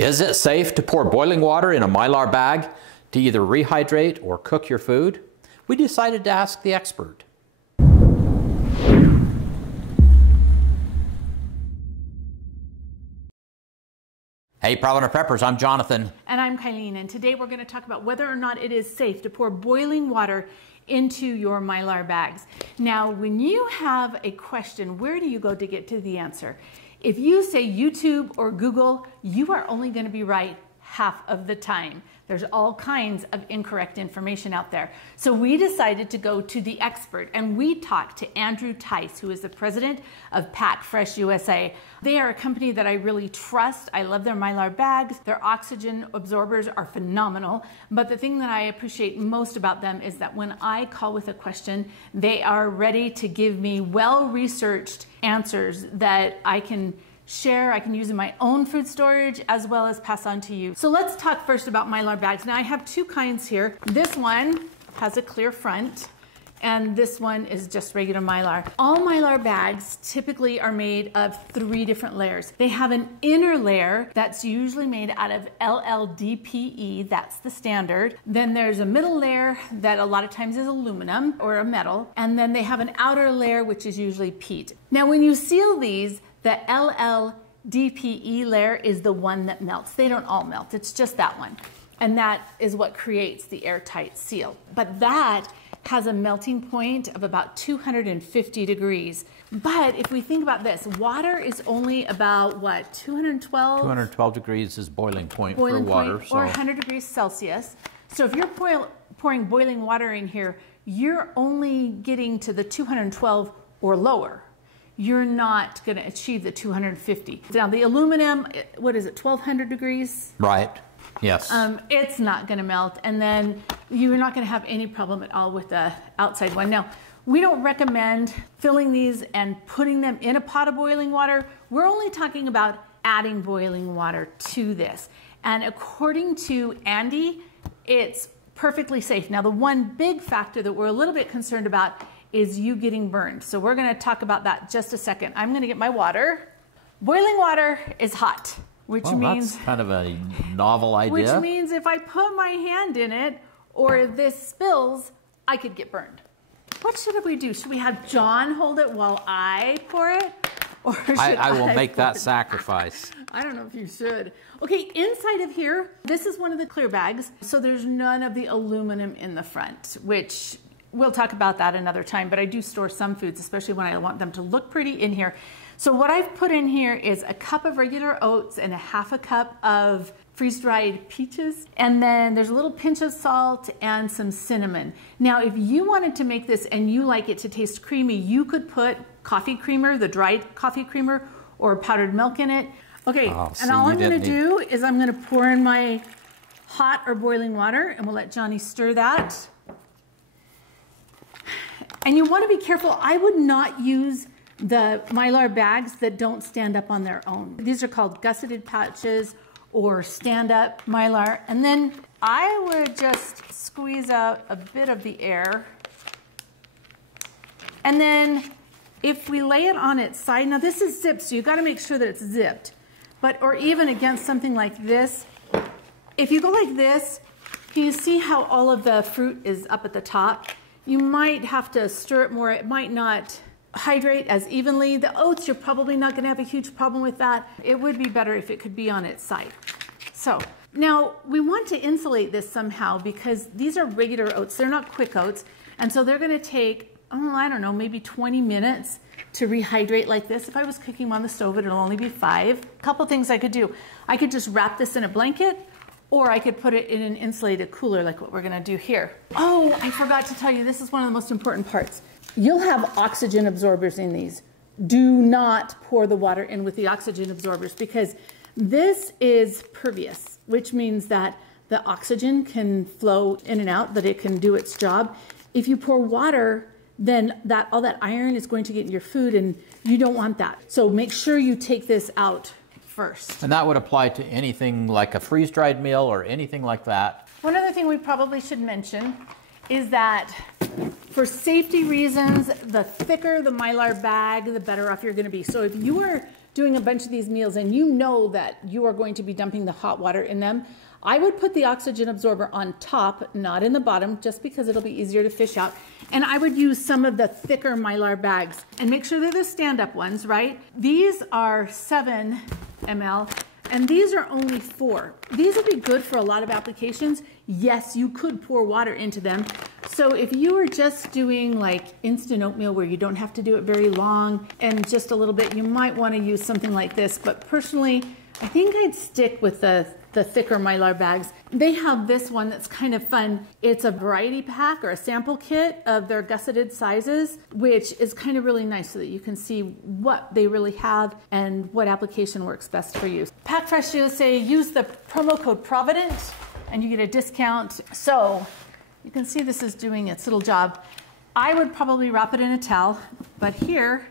Is it safe to pour boiling water in a Mylar bag to either rehydrate or cook your food? We decided to ask the expert. Hey Provident Preppers, I'm Jonathan. And I'm Kylene, and today we're going to talk about whether or not it is safe to pour boiling water into your Mylar bags. Now, when you have a question, where do you go to get to the answer? If you say YouTube or Google, you are only going to be right half of the time. There's all kinds of incorrect information out there. So we decided to go to the expert, and we talked to Andrew Tice, who is the president of PackFreshUSA. They are a company that I really trust. I love their Mylar bags. Their oxygen absorbers are phenomenal. But the thing that I appreciate most about them is that when I call with a question, they are ready to give me well-researched answers that I can share, I can use in my own food storage, as well as pass on to you. So let's talk first about Mylar bags. Now I have two kinds here. This one has a clear front, and this one is just regular Mylar. All Mylar bags typically are made of 3 different layers. They have an inner layer that's usually made out of LLDPE, that's the standard. Then there's a middle layer that a lot of times is aluminum or a metal. And then they have an outer layer, which is usually peat. Now when you seal these, the LLDPE layer is the one that melts. They don't all melt, it's just that one. And that is what creates the airtight seal. But that has a melting point of about 250 degrees. But if we think about this, water is only about what, 212? 212 degrees is boiling point for water. Or 100 degrees Celsius. So if you're pouring boiling water in here, you're only getting to the 212 or lower. You're not going to achieve the 250. Now the aluminum, what is it, 1200 degrees? Right, yes. It's not going to melt, and then you're not going to have any problem at all with the outside one. Now, we don't recommend filling these and putting them in a pot of boiling water. We're only talking about adding boiling water to this. And according to Andy, it's perfectly safe. Now, the one big factor that we're a little bit concerned about is you getting burned. So we're going to talk about that just a second. I'm going to get my water. Boiling water is hot, which means that's kind of a novel idea. Which means if I put my hand in it or this spills, I could get burned. What should we do? Should we have John hold it while I pour it? Or should I will make that sacrifice. I don't know if you should. Okay, inside of here, this is one of the clear bags. So there's none of the aluminum in the front, which we'll talk about that another time, but I do store some foods, especially when I want them to look pretty in here. So what I've put in here is a cup of regular oats and a half a cup of freeze-dried peaches. And then there's a little pinch of salt and some cinnamon. Now, if you wanted to make this and you like it to taste creamy, you could put coffee creamer, the dried coffee creamer, or powdered milk in it. Okay, and all I'm gonna do is I'm gonna pour in my hot or boiling water, and we'll let Johnny stir that. And you want to be careful. I would not use the Mylar bags that don't stand up on their own. These are called gusseted pouches or stand-up Mylar. And then I would just squeeze out a bit of the air. And then if we lay it on its side, now this is zipped, so you got to make sure that it's zipped. Or even against something like this. If you go like this, can you see how all of the fruit is up at the top? You might have to stir it more. It might not hydrate as evenly. The oats, you're probably not going to have a huge problem with that. It would be better if it could be on its side. So now we want to insulate this somehow because these are regular oats. They're not quick oats. And so they're going to take, oh, I don't know, maybe 20 minutes to rehydrate like this. If I was cooking them on the stove, it'll only be 5. A couple things I could do. I could just wrap this in a blanket, or I could put it in an insulated cooler like what we're gonna do here. Oh, I forgot to tell you, this is one of the most important parts. You'll have oxygen absorbers in these. Do not pour the water in with the oxygen absorbers because this is pervious, which means that the oxygen can flow in and out, that it can do its job. If you pour water, then all that iron is going to get in your food and you don't want that. So make sure you take this out first. And that would apply to anything like a freeze-dried meal or anything like that. One other thing we probably should mention is that for safety reasons, the thicker the Mylar bag, the better off you're going to be. So if you are doing a bunch of these meals and you know that you are going to be dumping the hot water in them, I would put the oxygen absorber on top, not in the bottom, just because it'll be easier to fish out. And I would use some of the thicker Mylar bags and make sure they're the stand-up ones, right? These are 7 ml and these are only 4. These would be good for a lot of applications. Yes, you could pour water into them. So if you were just doing like instant oatmeal where you don't have to do it very long and just a little bit, you might want to use something like this. But personally, I think I'd stick with the thicker Mylar bags. They have this one that's kind of fun. It's a variety pack or a sample kit of their gusseted sizes, which is kind of really nice so that you can see what they really have and what application works best for you. PackFreshUSA, use the promo code Provident and you get a discount. So you can see this is doing its little job. I would probably wrap it in a towel, but here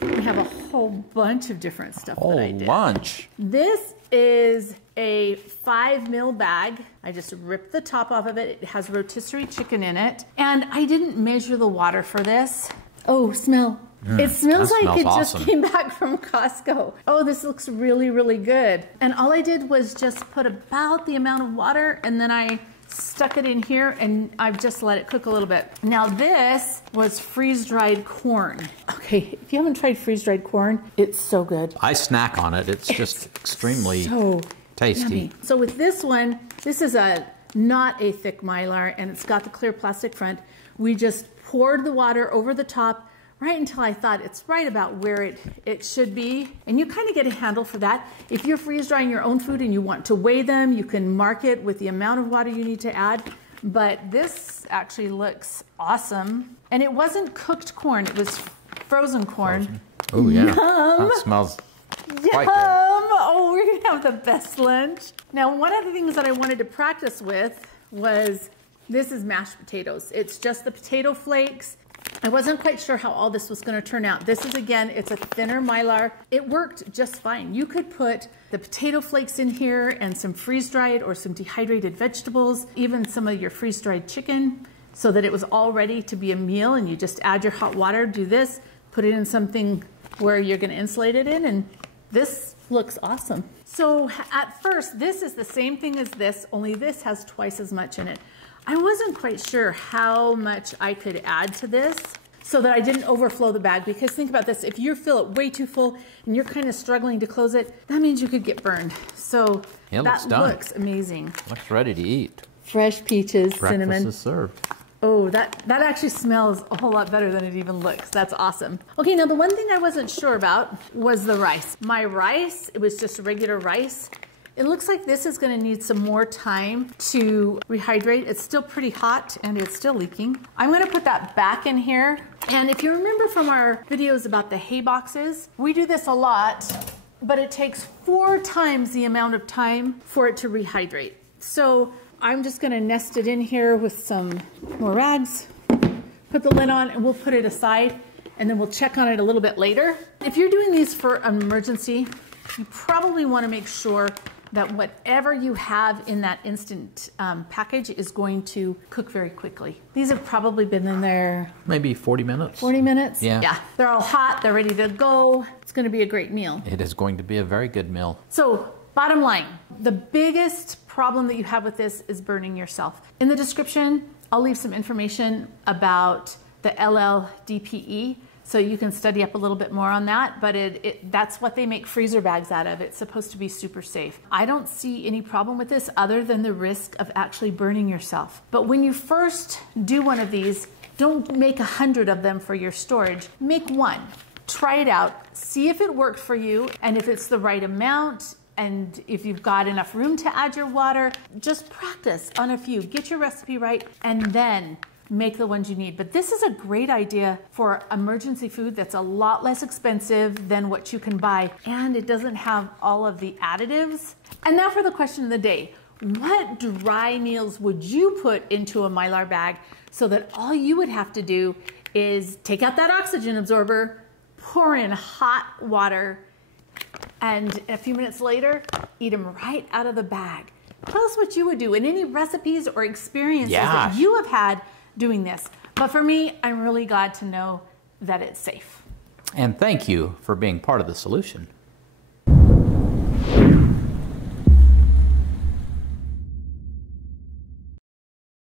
we have a whole bunch of different stuff that I did. Whole bunch. This is a 5 ml bag. I just ripped the top off of it. It has rotisserie chicken in it. And I didn't measure the water for this. Oh, smell. It smells like it awesome. just came back from Costco. Oh, this looks really, really good. And all I did was just put about the amount of water and then I stuck it in here and I've just let it cook a little bit. Now this was freeze-dried corn. Okay, if you haven't tried freeze-dried corn, it's so good. I snack on it. It's just extremely so tasty. Yummy. So with this one, this is not a thick Mylar and it's got the clear plastic front. We just poured the water over the top right until I thought it's right about where it should be. And you kind of get a handle for that. If you're freeze drying your own food and you want to weigh them, you can mark it with the amount of water you need to add. But this actually looks awesome. And it wasn't cooked corn, it was frozen corn. Oh yeah, Yum. that smells Yum! quite good. Oh, we're gonna have the best lunch. Now, one of the things that I wanted to practice with was, this is mashed potatoes. It's just the potato flakes. I wasn't quite sure how all this was going to turn out. This is, again, it's a thinner Mylar. It worked just fine. You could put the potato flakes in here and some freeze-dried or some dehydrated vegetables, even some of your freeze-dried chicken, so that it was all ready to be a meal, and you just add your hot water, do this, put it in something where you're going to insulate it in, and this looks awesome. So at first, this is the same thing as this, only this has twice as much in it. I wasn't quite sure how much I could add to this so that I didn't overflow the bag, because think about this, if you fill it way too full and you're kind of struggling to close it, that means you could get burned. So yeah, that looks amazing. Looks ready to eat. Fresh peaches, cinnamon. Breakfast is served. Oh, that actually smells a whole lot better than it even looks. That's awesome. Okay, now the one thing I wasn't sure about was the rice. My rice, it was just regular rice. It looks like this is going to need some more time to rehydrate. It's still pretty hot and it's still leaking. I'm going to put that back in here. And if you remember from our videos about the hay boxes, we do this a lot, but it takes 4 times the amount of time for it to rehydrate. So I'm just going to nest it in here with some more rags, put the lid on, and we'll put it aside, and then we'll check on it a little bit later. If you're doing these for an emergency, you probably want to make sure that whatever you have in that instant package is going to cook very quickly. These have probably been in there maybe 40 minutes. 40 minutes? Yeah. Yeah. They're all hot, they're ready to go. It's going to be a great meal. It is going to be a very good meal. So, bottom line, the biggest problem that you have with this is burning yourself. In the description, I'll leave some information about the LLDPE, so you can study up a little bit more on that, but that's what they make freezer bags out of. It's supposed to be super safe. I don't see any problem with this other than the risk of actually burning yourself. But when you first do one of these, don't make 100 of them for your storage. Make one. Try it out. See if it worked for you and if it's the right amount. And if you've got enough room to add your water, just practice on a few. Get your recipe right and then make the ones you need. But this is a great idea for emergency food that's a lot less expensive than what you can buy. And it doesn't have all of the additives. And now for the question of the day. What dry meals would you put into a Mylar bag so that all you would have to do is take out that oxygen absorber, pour in hot water, and a few minutes later, eat them right out of the bag? Tell us what you would do and any recipes or experiences that you have had doing this. But for me, I'm really glad to know that it's safe. And thank you for being part of the solution.